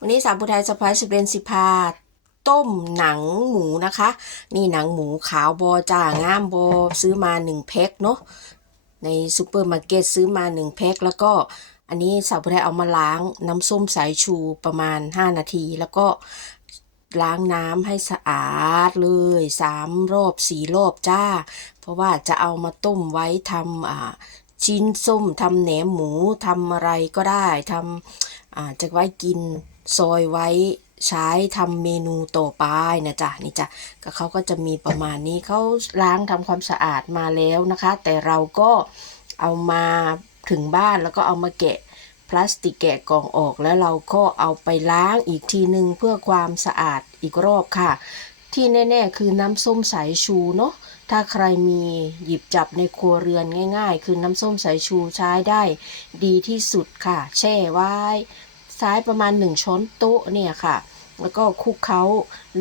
วันนี้สามพุทไทยสไปซ์เปนสิพาต้มหนังหมูนะคะ นี่หนังหมูขาวบอจ่างามบอซื้อมาหนึ่งแพ็คเนาะในซูเปอร์มาร์เก็ตซื้อมาหนึ่งแพ็คแล้วก็อันนี้สาวพุทไทยเอามาล้างน้ำส้มสายชูประมาณ 5 นาที แล้วก็ล้างน้ำให้สะอาดเลยสามรอบสี่รอบจ้า เพราะว่าจะเอามาต้มไว้ทำอ่าชิ้นส้มทำแหนมหมูทำอะไรก็ได้ทำอ่าจะไว้กิน ซอยไว้ใช้ทำเมนูต่อไปนะจ๊ะนี่จ้ะก็เขาก็จะมีประมาณนี้เขาล้างทำความสะอาดมาแล้วนะคะ แต่เราก็เอามาถึงบ้านแล้วก็เอามาแกะพลาสติกแกะกล่องออกแล้วเราก็เอาไปล้างอีกทีหนึ่งเพื่อความสะอาดอีกรอบค่ะ ที่แน่ ๆ คือน้ำส้มสายชูเนาะถ้าใครมีหยิบจับในครัวเรือนง่าย ๆ คือน้ำส้มสายชูใช้ได้ ดีที่สุดค่ะ แช่ไว้ ซ้ายประมาณ 1 ช้อนโต๊ะเนี่ยค่ะ แล้วก็คลุกเคล้า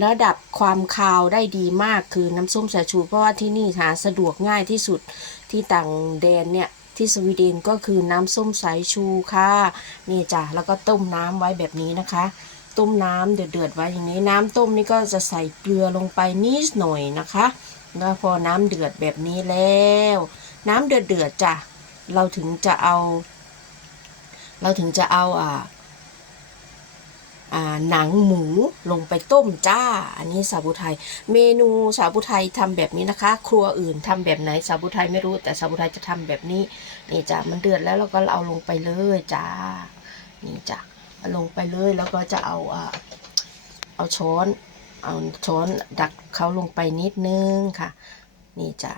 ระดับความคาวได้ดีมากคือน้ำส้มสายชูเพราะว่าที่นี่หาสะดวกง่ายที่สุดที่ต่างแดนเนี่ยที่สวีเดนก็คือน้ำส้มสายชูค่ะนี่จ้ะแล้วก็ต้มน้ำไว้แบบนี้นะคะ ต้มน้ำเดือดๆไว้อย่างนี้น้ำต้มนี่ก็จะใส่เกลือลงไปนิดหน่อยนะคะแล้วพอน้ำเดือดแบบนี้แล้ว น้ำเดือดเดือดๆจ้ะเราถึงจะเอา เราถึงจะเอาอ่า หนังหมูลงไปต้มจ้า อันนี้สาบุไทย เมนูสาบุไทยทำแบบนี้นะคะ ครัวอื่นทำแบบไหนสาบุไทยไม่รู้ แต่สาบุไทยจะทำแบบนี้นี่จ้ะมันเดือดแล้วเราก็เอาลงไปเลยจ้านี่จ้ะเอาลงไปเลยแล้วก็จะเอาเอาช้อน เอาช้อนดักเขาลงไปนิดนึงค่ะ นี่จ้ะ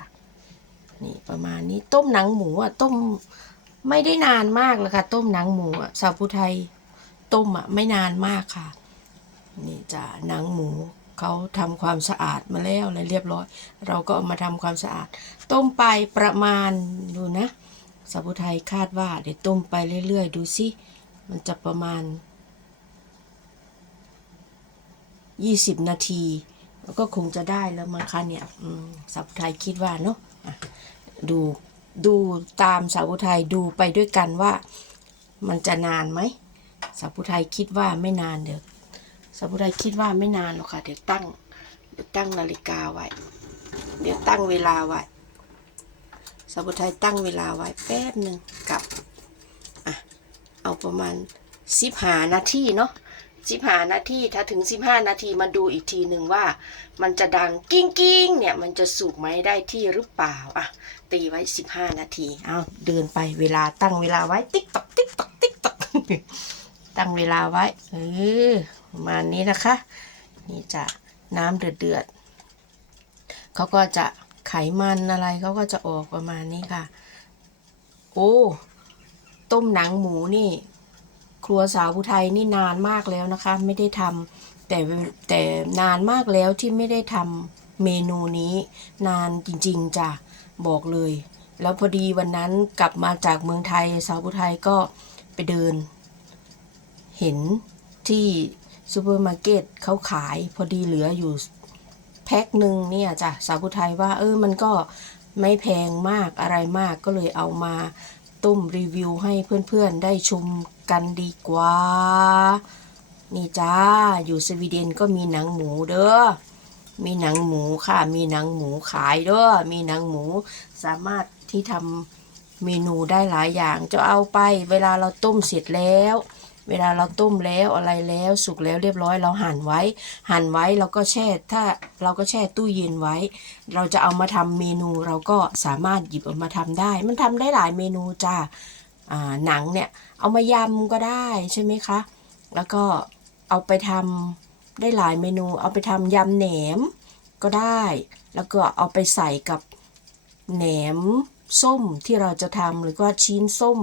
นี่ประมาณนี้ต้มหนังหมูอะต้มไม่ได้นานมากเลยค่ะ ต้มหนังหมูอะสาวผู้ไทย ต้มอะไม่นานมากค่ะ นี่จะหนังหมูเขาทำความสะอาดมาแล้วอะไรเรียบร้อย เราก็เอามาทำความสะอาด ต้มไปประมาณดูนะสาวผู้ไทยคาดว่าเดี๋ยวต้มไปเรื่อย ๆ ดูสิมันจะประมาณยี่สิบนาทีแล้วก็คงจะได้แล้วมั้งคะเนี่ยอืมสาวไทยคิดว่าเนาะะดูดูตามสาวไทยดูไปด้วยกันว่ามันจะนานไหม สาวไทยคิดว่าไม่นานเดี๋ยวสาวไทยคิดว่าไม่นานหรอกค่ะ เดี๋ยวตั้งเดี๋ยวตั้งนาฬิกาไว้ เดี๋ยวตั้งเวลาไว้สาวไทยตั้งเวลาไว้แป๊บหนึ่งกับอะเอาประมาณสิบหานาทีเนาะสิบห้านาทีถ้าถึงสิบห้านาทีมาดูอีกทีหนึ่งว่า มันจะดังกิ้งกิ้งเนี่ย มันจะสุกไหมได้ที่หรือเปล่าอะตีไว้สิบห้านาทีเอาเดินไปเวลาตั้งเวลาไว้ติ๊กตอกติ๊กตอกติ๊กตอก ตั้งเวลาไว้เออประมาณนี้นะคะ นี่จะน้ำเดือดเดือดๆเขาก็จะไขมันอะไรเขาก็จะออกประมาณนี้ค่ะ โอ้ต้มหนังหมูนี่ ครัวสาวผู้ไทยนี่นานมากแล้วนะคะ ไม่ได้ทำแต่แต่นานมากแล้วที่ไม่ได้ทำเมนูนี้ นานจริงๆจ้ะบอกเลย แล้วพอดีวันนั้นกลับมาจากเมืองไทยสาวผู้ไทยก็ไปเดิน เห็นที่ซูเปอร์มาร์เก็ตเขาขายพอดีเหลืออยู่แพ็คหนึ่งเนี่ยจ้ะสาวผู้ไทยว่าเออมันก็ไม่แพงมากอะไรมากก็เลยเอามาต้มรีวิวให้เพื่อนๆได้ชมกันดีกว่า นี่จ้าอยู่สวีเดนก็มีหนังหมูเด้อมีหนังหมูค่ะ มีหนังหมูขายเด้อมีหนังหมูสามารถที่ทำเมนูได้หลายอย่างจะเอาไปเวลาเราต้มเสร็จแล้ว เวลาเราต้มแล้วอะไรแล้วสุกแล้วเรียบร้อยเราหั่นไว้ หั่นไว้เราก็แช่ถ้าเราก็แช่ตู้เย็นไว้ เราจะเอามาทำเมนูเราก็สามารถหยิบเออกมาทำได้ มันทำได้หลายเมนูจ้าหนังเนี่ยเอามายำก็ได้ใช่ไหมคะ แล้วก็เอาไปทำได้หลายเมนู เอาไปทำยำแหนมก็ได้ แล้วก็เอาไปใส่กับแหนม ส้มที่เราจะทำหรือว่าชิ้นส้ม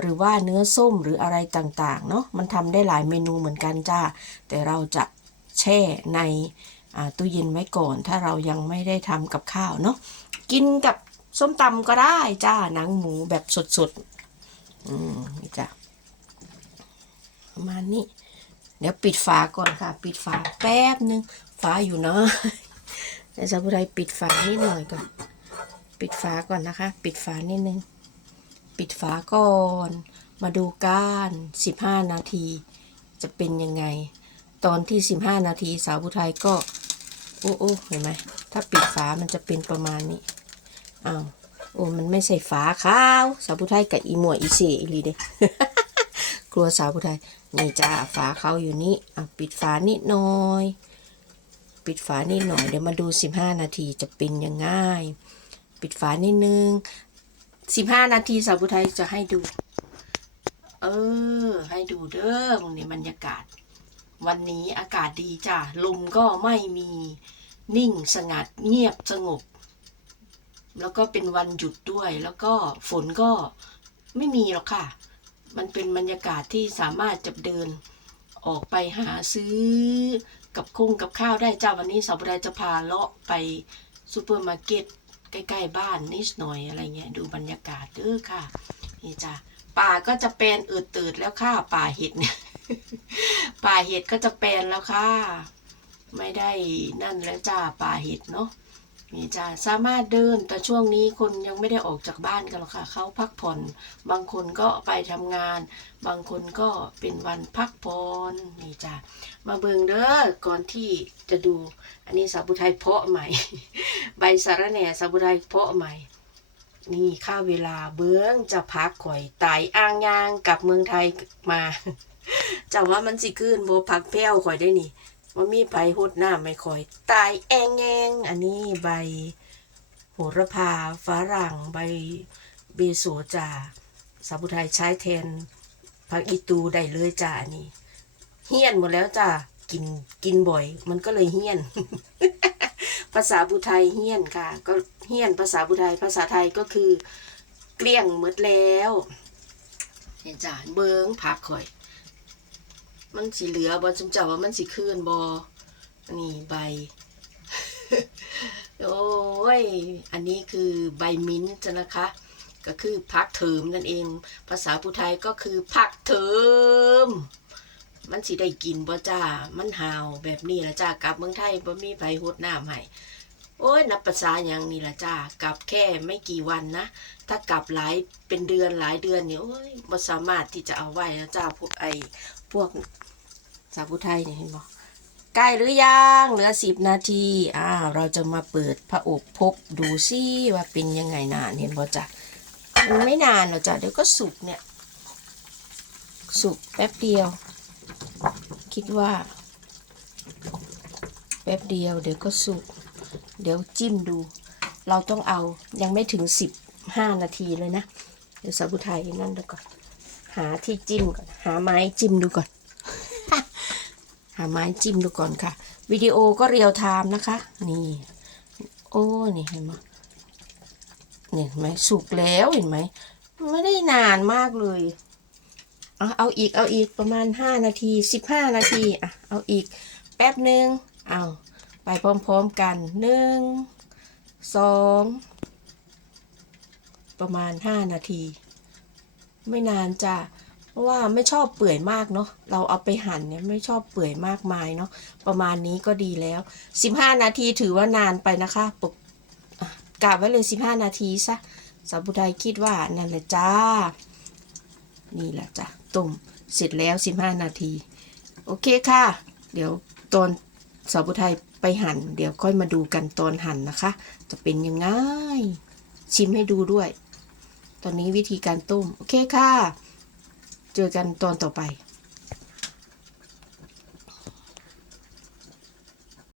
หรือว่าเนื้อส้มหรืออะไรต่างๆเนาะมันทำได้หลายเมนูเหมือนกันจ้าแต่เราจะแช่ในตู้เย็นไว้ก่อน ถ้าเรายังไม่ได้ทำกับข้าวเนาะกินกับส้มตำก็ได้จ้าหนังหมูแบบสดๆอืมจ้ะประมาณนี้ เดี๋ยวปิดฝาก่อนค่ะ ปิดฝาแป๊บนึงฝาอยู่เนาะเดี๋ยวสาบุไรปิดฝานิดหน่อยก่อน ปิดฝาก่อนนะคะ ปิดฝานิดนึง ปิดฝาก่อน มาดูกัน15 นาที จะเป็นยังไง ตอนที่ 15 นาทีสาวผู้ไทยก็โอ้โอ้เห็นไหมถ้าปิดฝามันจะเป็นประมาณนี้อ้าวโอ้มันไม่ใส่ฝาขาว สาวผู้ไทยกับอีหมวยอีเสอีหลีเด้กลัวสาวผู้ไทยนี่จ้าฝาเขาอยู่นี่อะปิดฝานิดหน่อย ปิดฝานิดหน่อยเดี๋ยวมาดู 15 นาทีจะเป็นยังไง ปิดฝานิดนึง15นาทีสาวผู้ไทยจะให้ดู เออ ให้ดูเด้อตรงนี้บรรยากาศ วันนี้อากาศดีจ้ะ ลมก็ไม่มีนิ่งสงัดเงียบสงบ แล้วก็เป็นวันหยุดด้วย แล้วก็ฝนก็ไม่มีหรอกค่ะ มันเป็นบรรยากาศที่สามารถจะเดินออกไปหาซื้อกับคงกับข้าวได้จ้าวันนี้สาวบุรีจะพาเลาะไปซูเปอร์มาร์เก็ต ใกล้ๆบ้านนิดหน่อยอะไรเงี้ยดูบรรยากาศด้อค่ะนี่จ้ะป่าก็จะเป็นอืดตืดแล้วค่ะป่าเห็ดเนี่ยป่าเห็ดก็จะเป็นแล้วค่ะ ไม่ได้นั่นแล้วจ้าป่าเห็ดเนาะ นี่จ้าสามารถเดินแต่ช่วงนี้คนยังไม่ได้ออกจากบ้านกันหรอกค่ะเขาพักผ่อน บางคนก็ไปทำงาน บางคนก็เป็นวันพักผ่อนนี่จ้ามาเบิงเด้อก่อนที่จะดู อันนี้สาบุไทยเพาะใหม่ ใบสาระแหน่สาบุไทยเพาะใหม่ นี่ค่าเวลาเบิ้งจะพักข่อยตายอ้างยางกลับเมืองไทยมาจะว่ามันสิขึ้นโบพักแพ้วข่อยได้นี่ ว่ามีไผหดหน้าไม่ข่อย ตายแองแองอันนี้ใบโหระพาฝรั่งใบเบโซจ่าสาบุไทยใช้แทนผักอีตูได้เลยจ้าอันนี้เฮี้ยนหมดแล้วจ้ากินกินบ่อย มันก็เลยเฮี้ยน ภาษาบุไทยเฮี้ยนค่ะ ก็เฮี้ยนภาษาบุไทยภาษาไทยก็คือ เกลี้ยงหมดแล้วเห็นจ้าเบิงผักข่อย มันสีเหลือบอจำเจ้าว่ามันสีคืนบอนี่ใบ โอ้ย อันนี้คือใบมิ้นท์จ้ะนะคะ ก็คือพักเถิมนั่นเอง ภาษาพุไทยก็คือพักเถิม มันสิได้กินบ่จ้า มันหาวแบบนี้ละจ้ากลับเมืองไทยบ่มีไผหดน้ำให้โอ้ยนับภาษาอย่างนี้ละจ้ากลับแค่ไม่กี่วันนะ ถ้ากลับหลายเป็นเดือนหลายเดือนเนี่ยโอ้ยบ่สามารถที่จะเอาไว้แล้วจ้าพวกไอ พวกสาวผู้ไทยเนี่ยเห็นบ่ใกล้หรือยังเหลือสิบนาทีอ่าเราจะมาเปิดพระอบพบดูซิว่าเป็นยังไงนานเห็นบ่จ้ะมันไม่นานหรอกจ้ะเดี๋ยวก็สุกเนี่ย สุกแป๊บเดียว คิดว่า แป๊บเดียว เดี๋ยวก็สุก เดี๋ยวจิ้มดู เราต้องเอายังไม่ถึงสิบห้านาทีเลยนะ เดี๋ยวสาบุไทยนั่นดูก่อน หาที่จิ้มก่อน หาไม้จิ้มดูก่อน หาไม้จิ้มดูก่อนค่ะ วิดีโอก็เรียวไทม์นะคะ นี่ โอ้ นี่เห็นไหมเห็นไหมสุกแล้วเห็นไหม ไม่ได้นานมากเลย เอาเอาอีก เอาอีกประมาณห้านาทีสิบห้านาทีอะเอาอีก แป๊บหนึ่งเอาไปพร้อมๆกันหนึ่งสองประมาณห้านาที ไม่นานจ้ะเพราะว่าไม่ชอบเปื่อยมากเนาะเราเอาไปหั่นเนี่ยไม่ชอบเปื่อยมากมายเนาะประมาณนี้ก็ดีแล้ว 15 นาทีถือว่านานไปนะคะปกกะไว้เลย 15 นาทีซะสาวบุไทยคิดว่านั่นแหละจ้า นี่แหละจ้ะต้มเสร็จแล้ว 15 นาที โอเคค่ะ เดี๋ยวตอนสาวบุไทยไปหั่น เดี๋ยวค่อยมาดูกันตอนหั่นนะคะ จะเป็นยังไงชิมให้ดูด้วย ตอนนี้วิธีการต้ม โอเคค่ะ เจอกันตอนต่อไป